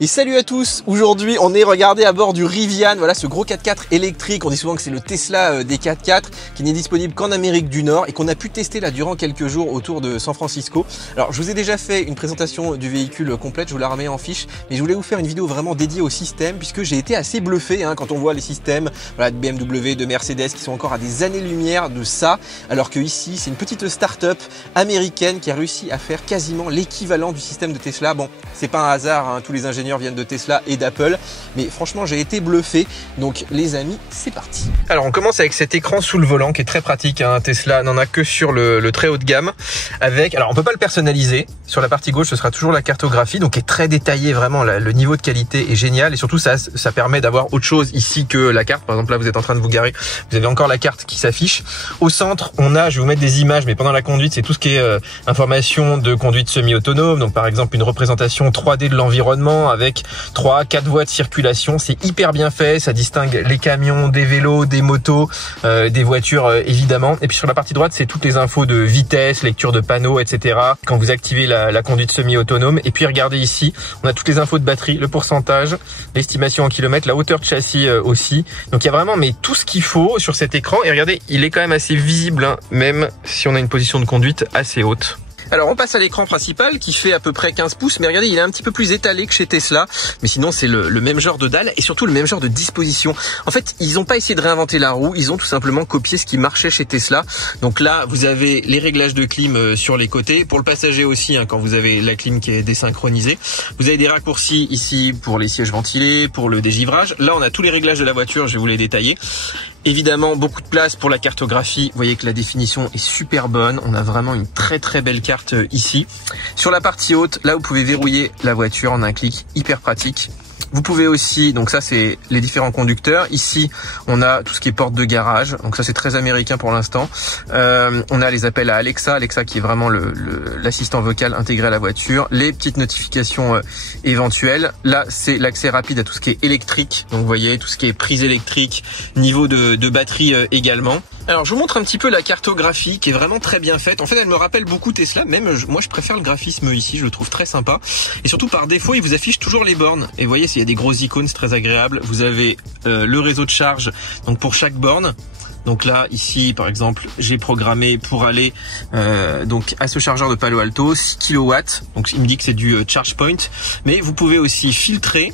Et salut à tous, aujourd'hui on est regardé à bord du Rivian, voilà ce gros 4x4 électrique, on dit souvent que c'est le Tesla des 4x4 qui n'est disponible qu'en Amérique du Nord et qu'on a pu tester là durant quelques jours autour de San Francisco. Alors je vous ai déjà fait une présentation du véhicule complète, je vous la remets en fiche, mais je voulais vous faire une vidéo vraiment dédiée au système puisque j'ai été assez bluffé quand on voit les systèmes voilà, de BMW, de Mercedes qui sont encore à des années-lumière de ça, alors que ici c'est une petite start-up américaine qui a réussi à faire quasiment l'équivalent du système de Tesla. Bon, c'est pas un hasard, tous les ingénieurs viennent de Tesla et d'Apple, mais franchement j'ai été bluffé. Donc les amis, c'est parti. Alors on commence avec cet écran sous le volant qui est très pratique, Tesla n'en a que sur le très haut de gamme avec, alors on peut pas le personnaliser, sur la partie gauche ce sera toujours la cartographie, donc qui est très détaillé, vraiment le niveau de qualité est génial et surtout ça permet d'avoir autre chose ici que la carte. Par exemple là vous êtes en train de vous garer, vous avez encore la carte qui s'affiche. Au centre on a, je vais vous mettre des images, mais pendant la conduite c'est tout ce qui est information de conduite semi-autonome, donc par exemple une représentation 3D de l'environnement avec 3-4 voies de circulation, c'est hyper bien fait, ça distingue les camions, des vélos, des motos, des voitures évidemment. Et puis sur la partie droite, c'est toutes les infos de vitesse, lecture de panneaux, etc. Quand vous activez la conduite semi-autonome. Et puis regardez ici, on a toutes les infos de batterie, le pourcentage, l'estimation en kilomètres, la hauteur de châssis aussi. Donc il y a vraiment tout ce qu'il faut sur cet écran. Et regardez, il est quand même assez visible, même si on a une position de conduite assez haute. Alors on passe à l'écran principal qui fait à peu près 15 pouces, mais regardez il est un petit peu plus étalé que chez Tesla, mais sinon c'est le même genre de dalle et surtout le même genre de disposition. En fait ils n'ont pas essayé de réinventer la roue, ils ont tout simplement copié ce qui marchait chez Tesla. Donc là vous avez les réglages de clim sur les côtés, pour le passager aussi quand vous avez la clim qui est désynchronisée. Vous avez des raccourcis ici pour les sièges ventilés, pour le dégivrage. Là on a tous les réglages de la voiture, je vais vous les détailler. Évidemment, beaucoup de place pour la cartographie. Vous voyez que la définition est super bonne. On a vraiment une très très belle carte ici. Sur la partie haute, là vous pouvez verrouiller la voiture en un clic, hyper pratique. Vous pouvez aussi, donc ça c'est les différents conducteurs. Ici, on a tout ce qui est porte de garage. Donc ça c'est très américain pour l'instant. On a les appels à Alexa qui est vraiment l'assistant vocal intégré à la voiture. Les petites notifications éventuelles. Là c'est l'accès rapide à tout ce qui est électrique. Donc vous voyez tout ce qui est prise électrique, niveau de batterie également. Alors je vous montre un petit peu la cartographie qui est vraiment très bien faite. En fait elle me rappelle beaucoup Tesla. Même moi je préfère le graphisme ici, je le trouve très sympa. Et surtout par défaut il vous affiche toujours les bornes. Et vous voyez s'il y a des grosses icônes, c'est très agréable. Vous avez le réseau de charge donc pour chaque borne. Donc là, ici, par exemple, j'ai programmé pour aller donc à ce chargeur de Palo Alto, 6 kW. Donc il me dit que c'est du charge point. Mais vous pouvez aussi filtrer.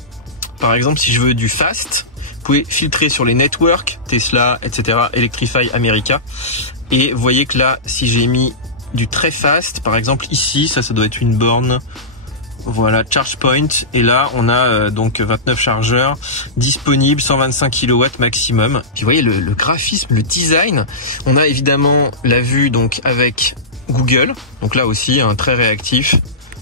Par exemple, si je veux du fast, vous pouvez filtrer sur les networks, Tesla, etc., Electrify America. Et vous voyez que là, si j'ai mis du très fast, par exemple ici, ça doit être une borne. Voilà, charge point, et là on a donc 29 chargeurs disponibles, 125 kW maximum. Puis vous voyez le graphisme, le design. On a évidemment la vue donc avec Google, donc là aussi très réactif,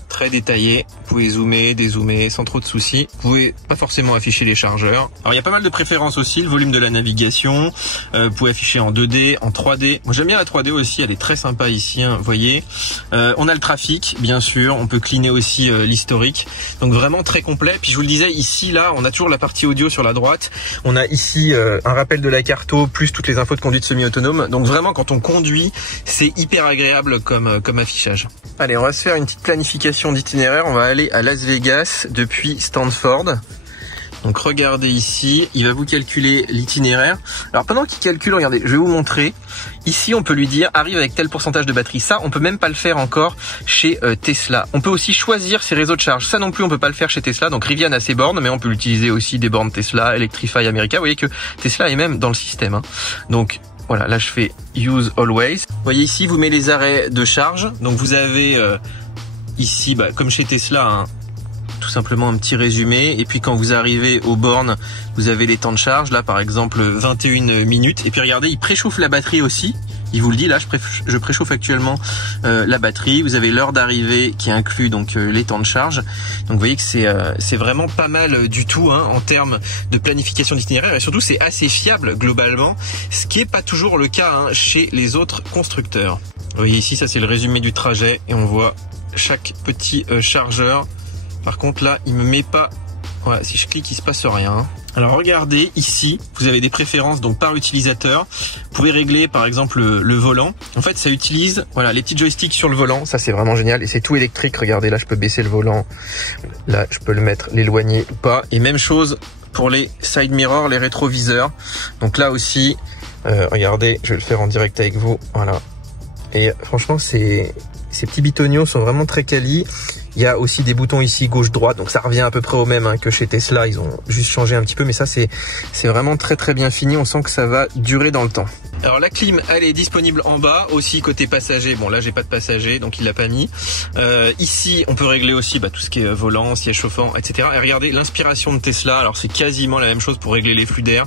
très détaillé. Vous pouvez zoomer, dézoomer sans trop de soucis. Vous pouvez pas forcément afficher les chargeurs. Alors il y a pas mal de préférences aussi, le volume de la navigation. Vous pouvez afficher en 2D, en 3D. Moi j'aime bien la 3D aussi, elle est très sympa ici, vous voyez. On a le trafic, bien sûr. On peut cleaner aussi l'historique. Donc vraiment très complet. Puis je vous le disais, ici, là, on a toujours la partie audio sur la droite. On a ici un rappel de la carto, plus toutes les infos de conduite semi-autonome. Donc vraiment quand on conduit, c'est hyper agréable comme affichage. Allez, on va se faire une petite planification d'itinéraire. On va aller à Las Vegas depuis Stanford. Donc regardez ici, il va vous calculer l'itinéraire. Alors pendant qu'il calcule, regardez, je vais vous montrer. Ici, on peut lui dire arrive avec tel pourcentage de batterie. Ça, on peut même pas le faire encore chez Tesla. On peut aussi choisir ses réseaux de charge. Ça non plus, on peut pas le faire chez Tesla. Donc Rivian a ses bornes, mais on peut l'utiliser aussi des bornes Tesla, Electrify America. Vous voyez que Tesla est même dans le système. Donc voilà, là je fais Use Always. Vous voyez ici, vous mettez les arrêts de charge. Donc vous avez ici, comme chez Tesla, tout simplement un petit résumé. Et puis quand vous arrivez aux bornes, vous avez les temps de charge. Là par exemple 21 minutes. Et puis regardez, il préchauffe la batterie aussi. Il vous le dit, là je préchauffe actuellement la batterie. Vous avez l'heure d'arrivée qui inclut donc les temps de charge. Donc vous voyez que c'est vraiment pas mal du tout en termes de planification d'itinéraire. Et surtout c'est assez fiable globalement, ce qui est pas toujours le cas chez les autres constructeurs. Vous voyez ici, ça c'est le résumé du trajet et on voit chaque petit chargeur. Par contre là, il me met pas Voilà, si je clique, il se passe rien. Alors regardez ici, vous avez des préférences donc par utilisateur. Vous pouvez régler par exemple le volant. En fait, ça utilise voilà les petits joysticks sur le volant. Ça c'est vraiment génial et c'est tout électrique. Regardez là, je peux baisser le volant. Là, je peux le mettre, l'éloigner ou pas. Et même chose pour les side mirrors, les rétroviseurs. Donc là aussi, regardez, je vais le faire en direct avec vous. Voilà. Et franchement, ces petits bitonios sont vraiment très quali. Il y a aussi des boutons ici gauche-droite, donc ça revient à peu près au même que chez Tesla. Ils ont juste changé un petit peu, mais ça c'est vraiment très très bien fini. On sent que ça va durer dans le temps. Alors la clim, elle est disponible en bas, aussi côté passager. Bon là j'ai pas de passager, donc il l'a pas mis. Ici on peut régler aussi tout ce qui est volant, siège chauffant, etc. Et regardez l'inspiration de Tesla. Alors c'est quasiment la même chose pour régler les flux d'air.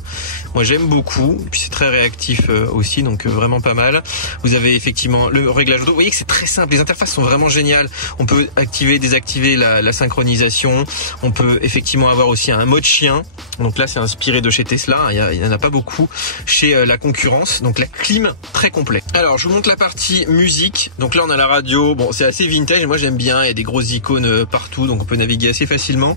Moi j'aime beaucoup, puis c'est très réactif aussi, donc vraiment pas mal. Vous avez effectivement le réglage auto. Vous voyez que c'est très simple. Les interfaces sont vraiment géniales. On peut activer, désactiver la synchronisation. On peut effectivement avoir aussi un mode chien. Donc là c'est inspiré de chez Tesla. Il y en a pas beaucoup chez la concurrence. Donc la clim très complet. Alors je vous montre la partie musique. Donc là on a la radio. Bon c'est assez vintage. Moi j'aime bien. Il y a des grosses icônes partout. Donc on peut naviguer assez facilement.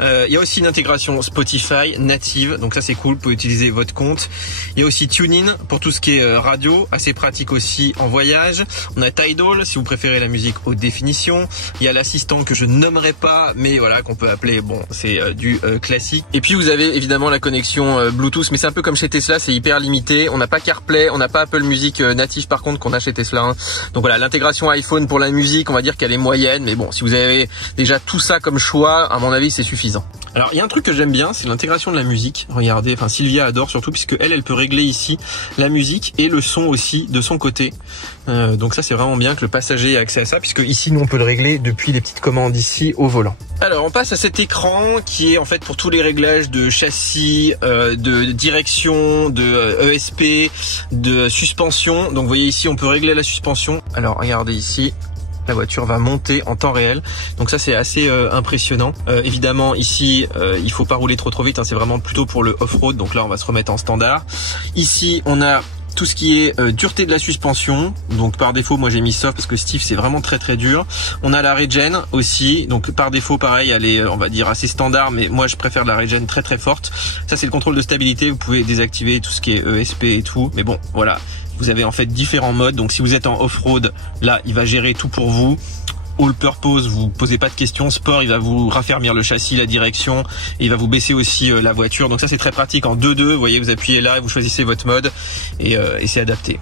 Il y a aussi une intégration Spotify native. Donc ça c'est cool. Vous pouvez utiliser votre compte. Il y a aussi TuneIn pour tout ce qui est radio. Assez pratique aussi en voyage. On a Tidal si vous préférez la musique haute définition. Il y a l'assistant que je nommerai pas. Mais voilà qu'on peut appeler. Bon c'est du classique. Et puis vous avez évidemment la connexion Bluetooth. Mais c'est un peu comme chez Tesla. C'est hyper limité. On n'a pas CarPlay, on n'a pas Apple Music native par contre qu'on a chez Tesla. Donc voilà, l'intégration iPhone pour la musique, on va dire qu'elle est moyenne, mais bon, si vous avez déjà tout ça comme choix, à mon avis, c'est suffisant. Alors il y a un truc que j'aime bien, c'est l'intégration de la musique. Regardez, enfin Sylvia adore surtout puisque elle peut régler ici la musique et le son aussi de son côté. Donc ça c'est vraiment bien que le passager ait accès à ça puisque ici nous on peut le régler depuis les petites commandes ici au volant. Alors on passe à cet écran qui est en fait pour tous les réglages de châssis, de direction, de ESP, de suspension. Donc vous voyez ici on peut régler la suspension. Alors regardez ici. La voiture va monter en temps réel, donc ça c'est assez impressionnant. Évidemment ici il faut pas rouler trop vite, c'est vraiment plutôt pour le off-road, donc là on va se remettre en standard. Ici on a tout ce qui est dureté de la suspension, donc par défaut moi j'ai mis soft parce que stiff c'est vraiment très très dur. On a la regen aussi, donc par défaut pareil elle est on va dire assez standard, mais moi je préfère la regen très très forte. Ça c'est le contrôle de stabilité, vous pouvez désactiver tout ce qui est ESP et tout, mais bon voilà. Vous avez en fait différents modes, donc si vous êtes en off-road, là il va gérer tout pour vous. All purpose, vous posez pas de questions. Sport, il va vous raffermir le châssis, la direction, et il va vous baisser aussi la voiture. Donc ça c'est très pratique en 2-2, vous voyez, vous appuyez là et vous choisissez votre mode et c'est adapté.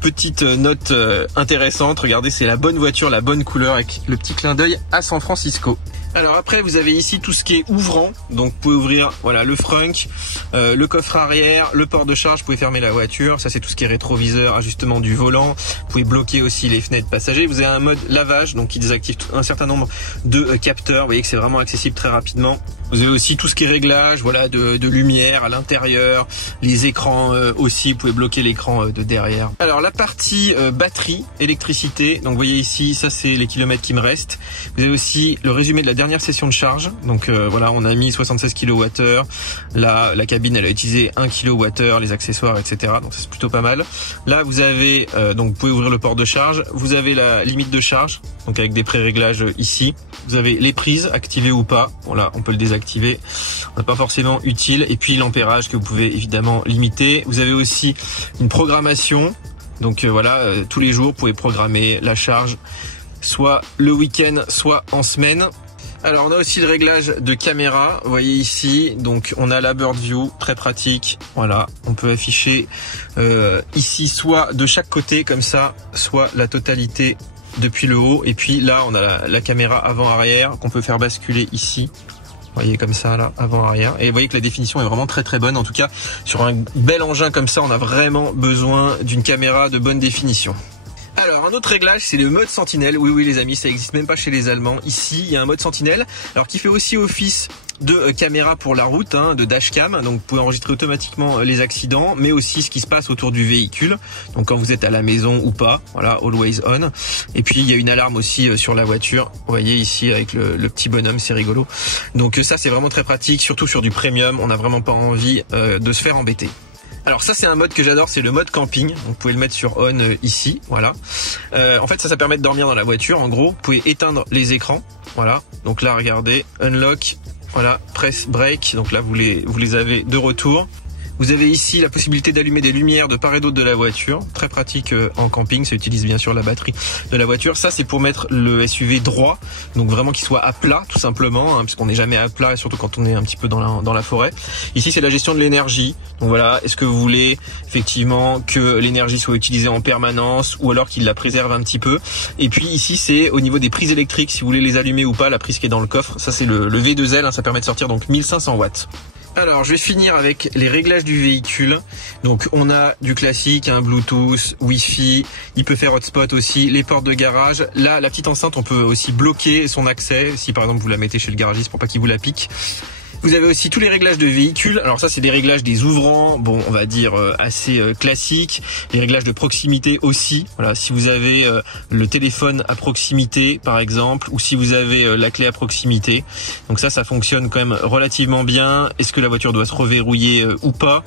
Petite note intéressante, regardez, c'est la bonne voiture, la bonne couleur avec le petit clin d'œil à San Francisco. Alors après vous avez ici tout ce qui est ouvrant, donc vous pouvez ouvrir voilà le frunk, le coffre arrière, le port de charge, vous pouvez fermer la voiture, ça c'est tout ce qui est rétroviseur, ajustement du volant, vous pouvez bloquer aussi les fenêtres passagers, vous avez un mode lavage donc qui désactive un certain nombre de capteurs, vous voyez que c'est vraiment accessible très rapidement. Vous avez aussi tout ce qui est réglage, voilà de lumière à l'intérieur, les écrans aussi, vous pouvez bloquer l'écran de derrière. Alors la partie batterie, électricité, donc vous voyez ici, ça c'est les kilomètres qui me restent. Vous avez aussi le résumé de la dernière session de charge, donc voilà on a mis 76 kWh, là la cabine elle a utilisé 1 kWh, les accessoires etc, donc c'est plutôt pas mal. Là vous avez donc vous pouvez ouvrir le port de charge, vous avez la limite de charge, donc avec des pré-réglages ici, vous avez les prises activées ou pas, bon là on peut le désactiver, on n'a pas forcément utile, et puis l'ampérage que vous pouvez évidemment limiter. Vous avez aussi une programmation, donc voilà tous les jours vous pouvez programmer la charge, soit le week-end soit en semaine. Alors on a aussi le réglage de caméra, vous voyez ici, donc on a la Bird View, très pratique, voilà, on peut afficher ici soit de chaque côté comme ça, soit la totalité depuis le haut, et puis là on a la caméra avant-arrière qu'on peut faire basculer ici. Vous voyez comme ça là, avant-arrière, et vous voyez que la définition est vraiment très très bonne, en tout cas sur un bel engin comme ça on a vraiment besoin d'une caméra de bonne définition. Alors un autre réglage c'est le mode sentinelle, oui les amis ça existe même pas chez les Allemands, ici il y a un mode sentinelle, alors qui fait aussi office de caméra pour la route, de dashcam, donc vous pouvez enregistrer automatiquement les accidents, mais aussi ce qui se passe autour du véhicule, donc quand vous êtes à la maison ou pas, voilà, always on. Et puis il y a une alarme aussi sur la voiture, vous voyez ici avec le petit bonhomme, c'est rigolo. Donc ça c'est vraiment très pratique, surtout sur du premium, on n'a vraiment pas envie de se faire embêter. Alors ça c'est un mode que j'adore, c'est le mode camping, donc vous pouvez le mettre sur on ici, voilà. En fait ça permet de dormir dans la voiture, en gros, vous pouvez éteindre les écrans, voilà. Donc là regardez, unlock, Voilà, press break, donc là vous les avez de retour. Vous avez ici la possibilité d'allumer des lumières de part et d'autre de la voiture. Très pratique en camping, ça utilise bien sûr la batterie de la voiture. Ça c'est pour mettre le SUV droit, donc vraiment qu'il soit à plat tout simplement, hein, puisqu'on n'est jamais à plat, et surtout quand on est un petit peu dans la forêt. Ici c'est la gestion de l'énergie. Donc voilà, est-ce que vous voulez effectivement que l'énergie soit utilisée en permanence ou alors qu'il la préserve un petit peu. Et puis ici c'est au niveau des prises électriques, si vous voulez les allumer ou pas, la prise qui est dans le coffre. Ça c'est le V2L, hein, ça permet de sortir donc 1500 watts. Alors je vais finir avec les réglages du véhicule. Donc on a du classique, un Bluetooth, Wi-Fi, il peut faire hotspot aussi, les portes de garage. Là la petite enceinte on peut aussi bloquer son accès si par exemple vous la mettez chez le garagiste pour pas qu'il vous la pique. Vous avez aussi tous les réglages de véhicule. Alors ça c'est des réglages des ouvrants, bon on va dire assez classiques. Les réglages de proximité aussi. Voilà, si vous avez le téléphone à proximité par exemple, ou si vous avez la clé à proximité. Donc ça fonctionne quand même relativement bien. Est-ce que la voiture doit se reverrouiller ou pas?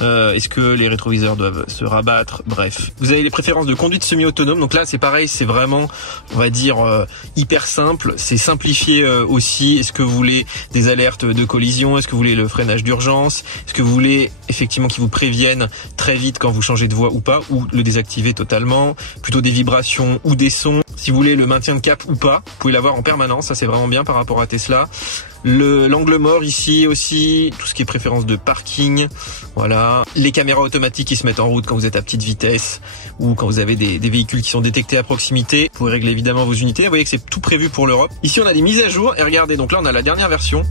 Est-ce que les rétroviseurs doivent se rabattre? Bref. Vous avez les préférences de conduite semi-autonome. Donc là c'est pareil, c'est vraiment on va dire hyper simple. C'est simplifié aussi. Est-ce que vous voulez des alertes de collision? Est-ce que vous voulez le freinage d'urgence? Est-ce que vous voulez effectivement qu'ils vous préviennent très vite quand vous changez de voie ou pas, ou le désactiver totalement? Plutôt des vibrations ou des sons? Si vous voulez le maintien de cap ou pas, vous pouvez l'avoir en permanence, ça c'est vraiment bien par rapport à Tesla. L'angle mort ici aussi, tout ce qui est préférence de parking, voilà. Les caméras automatiques qui se mettent en route quand vous êtes à petite vitesse ou quand vous avez des véhicules qui sont détectés à proximité. Vous pouvez régler évidemment vos unités, vous voyez que c'est tout prévu pour l'Europe. Ici on a des mises à jour et regardez, donc là on a la dernière version.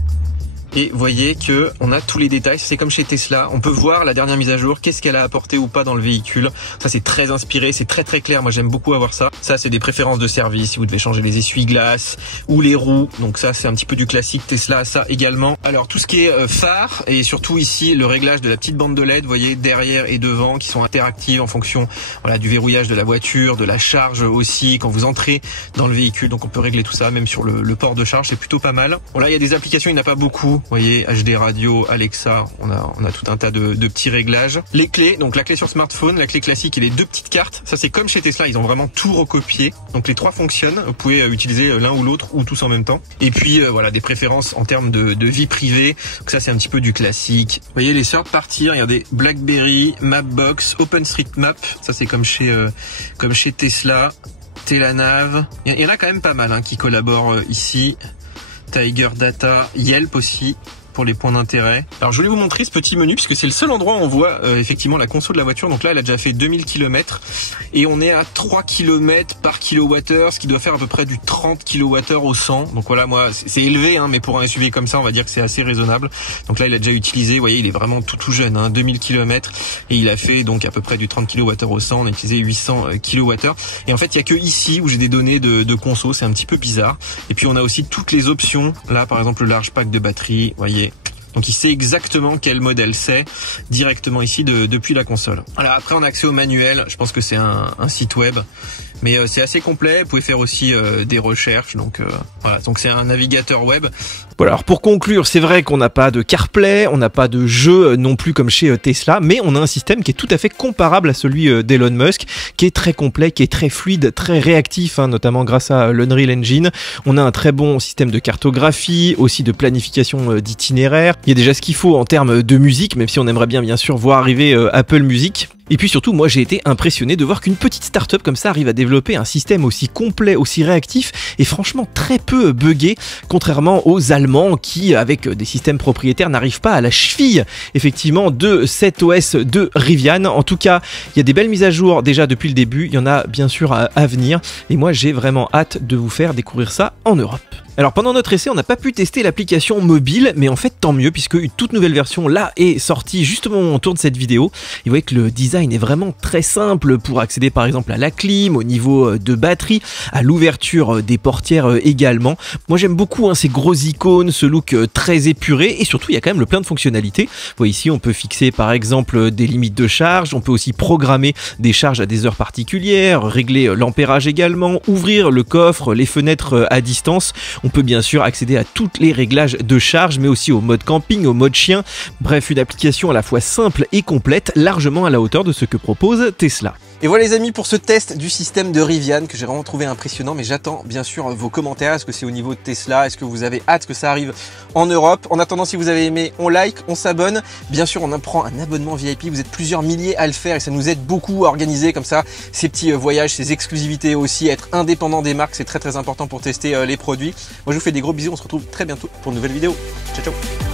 Et vous voyez que on a tous les détails, c'est comme chez Tesla, on peut voir la dernière mise à jour, qu'est-ce qu'elle a apporté ou pas dans le véhicule. Ça c'est très inspiré, c'est très clair, moi j'aime beaucoup avoir ça. Ça c'est des préférences de service, si vous devez changer les essuie-glaces ou les roues, donc ça c'est un petit peu du classique, Tesla a ça également. Alors tout ce qui est phare et surtout ici le réglage de la petite bande de LED, vous voyez derrière et devant qui sont interactives en fonction voilà, du verrouillage de la voiture, de la charge aussi quand vous entrez dans le véhicule, donc on peut régler tout ça même sur le port de charge, c'est plutôt pas mal. Bon là il y a des applications, il n'y en a pas beaucoup. Vous voyez, HD Radio, Alexa, on a tout un tas de petits réglages. Les clés, donc la clé sur smartphone, la clé classique et les deux petites cartes. Ça c'est comme chez Tesla, ils ont vraiment tout recopié. Donc les trois fonctionnent, vous pouvez utiliser l'un ou l'autre ou tous en même temps. Et puis voilà, des préférences en termes de vie privée. Donc ça c'est un petit peu du classique. Vous voyez les third party, regardez, BlackBerry, Mapbox, OpenStreetMap. Ça c'est comme chez Tesla. Telanav. Il y en a quand même pas mal hein, qui collaborent ici. Tiger Data, Yelp aussi pour les points d'intérêt. Alors je voulais vous montrer ce petit menu puisque c'est le seul endroit où on voit effectivement la conso de la voiture. Donc là elle a déjà fait 2000 km et on est à 3 km par kilowattheure, ce qui doit faire à peu près du 30 kWh au 100. Donc voilà, moi c'est élevé hein, mais pour un SUV comme ça on va dire que c'est assez raisonnable. Donc là il a déjà utilisé, vous voyez il est vraiment tout jeune, hein, 2000 km et il a fait donc à peu près du 30 kWh au 100. On a utilisé 800 kWh et en fait il y a que ici où j'ai des données de conso, c'est un petit peu bizarre. Et puis on a aussi toutes les options, là par exemple le large pack de batterie, vous voyez. Donc il sait exactement quel modèle c'est directement ici depuis la console. Voilà, après on a accès au manuel, je pense que c'est un site web. Mais c'est assez complet, vous pouvez faire aussi des recherches, donc voilà, donc c'est un navigateur web. Voilà, alors pour conclure, c'est vrai qu'on n'a pas de CarPlay, on n'a pas de jeu non plus comme chez Tesla, mais on a un système qui est tout à fait comparable à celui d'Elon Musk, qui est très complet, qui est très fluide, très réactif, hein, notamment grâce à l'Unreal Engine. On a un très bon système de cartographie, aussi de planification d'itinéraire. Il y a déjà ce qu'il faut en termes de musique, même si on aimerait bien sûr voir arriver Apple Music. Et puis surtout, moi j'ai été impressionné de voir qu'une petite start-up comme ça arrive à développer un système aussi complet, aussi réactif et franchement très peu buggé, contrairement aux Allemands qui, avec des systèmes propriétaires, n'arrivent pas à la cheville effectivement de cet OS de Rivian. En tout cas, il y a des belles mises à jour déjà depuis le début, il y en a bien sûr à venir et moi j'ai vraiment hâte de vous faire découvrir ça en Europe. Alors pendant notre essai, on n'a pas pu tester l'application mobile, mais en fait tant mieux puisque une toute nouvelle version là est sortie justement au moment où on tourne cette vidéo. Et vous voyez que le design est vraiment très simple pour accéder par exemple à la clim, au niveau de batterie, à l'ouverture des portières également. Moi j'aime beaucoup ces gros icônes, ce look très épuré et surtout il y a quand même le plein de fonctionnalités. Vous voyez ici on peut fixer par exemple des limites de charge, on peut aussi programmer des charges à des heures particulières, régler l'ampérage également, ouvrir le coffre, les fenêtres à distance. On peut bien sûr accéder à tous les réglages de charge, mais aussi au mode camping, au mode chien. Bref, une application à la fois simple et complète, largement à la hauteur de ce que propose Tesla. Et voilà les amis pour ce test du système de Rivian que j'ai vraiment trouvé impressionnant, mais j'attends bien sûr vos commentaires. Est-ce que c'est au niveau de Tesla? Est-ce que vous avez hâte que ça arrive en Europe? En attendant, si vous avez aimé, on like, on s'abonne. Bien sûr, on prend un abonnement VIP. Vous êtes plusieurs milliers à le faire et ça nous aide beaucoup à organiser comme ça ces petits voyages, ces exclusivités aussi, être indépendant des marques. C'est très important pour tester les produits. Moi, je vous fais des gros bisous. On se retrouve très bientôt pour une nouvelle vidéo. Ciao, ciao.